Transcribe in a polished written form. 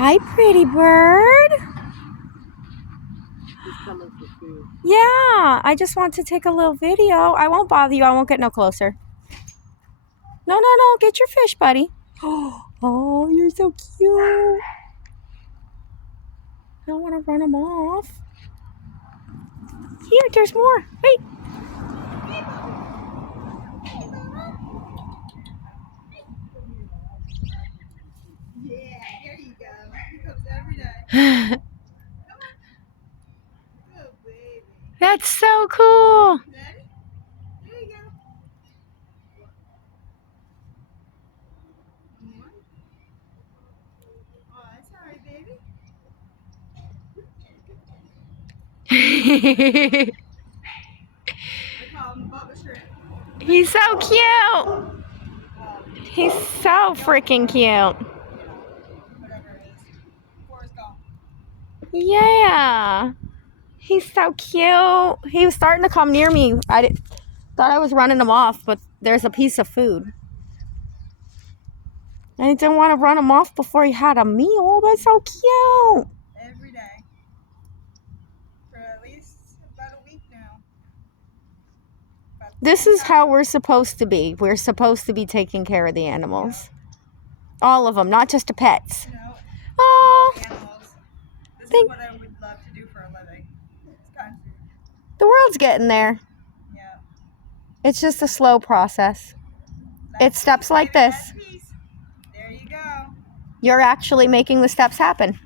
Hi, pretty bird. He's coming for food. Yeah, I just want to take a little video. I won't bother you. I won't get no closer. No. Get your fish, buddy. Oh, you're so cute. I don't want to run him off. Here, there's more. Wait. Yeah, there you go. He comes every day. Good baby. That's so cool. Daddy, there you go. Oh, that's all right, baby. I call him Bubba Shrimp. He's so cute. He's so freaking cute. Whatever it is. Forrest Gump. Yeah. He's so cute. He was starting to come near me. Thought I was running him off, but there's a piece of food. I didn't want to run him off before he had a meal. That's so cute. Every day. For at least about a week now. This is how we're supposed to be. We're supposed to be taking care of the animals. All of them, not just the pets. You know, Oh, animals. This is what I would love to do for a living. It's kind of, the world's getting there. yeah. It's just a slow process. It's steps like this. There you go. You're actually making the steps happen.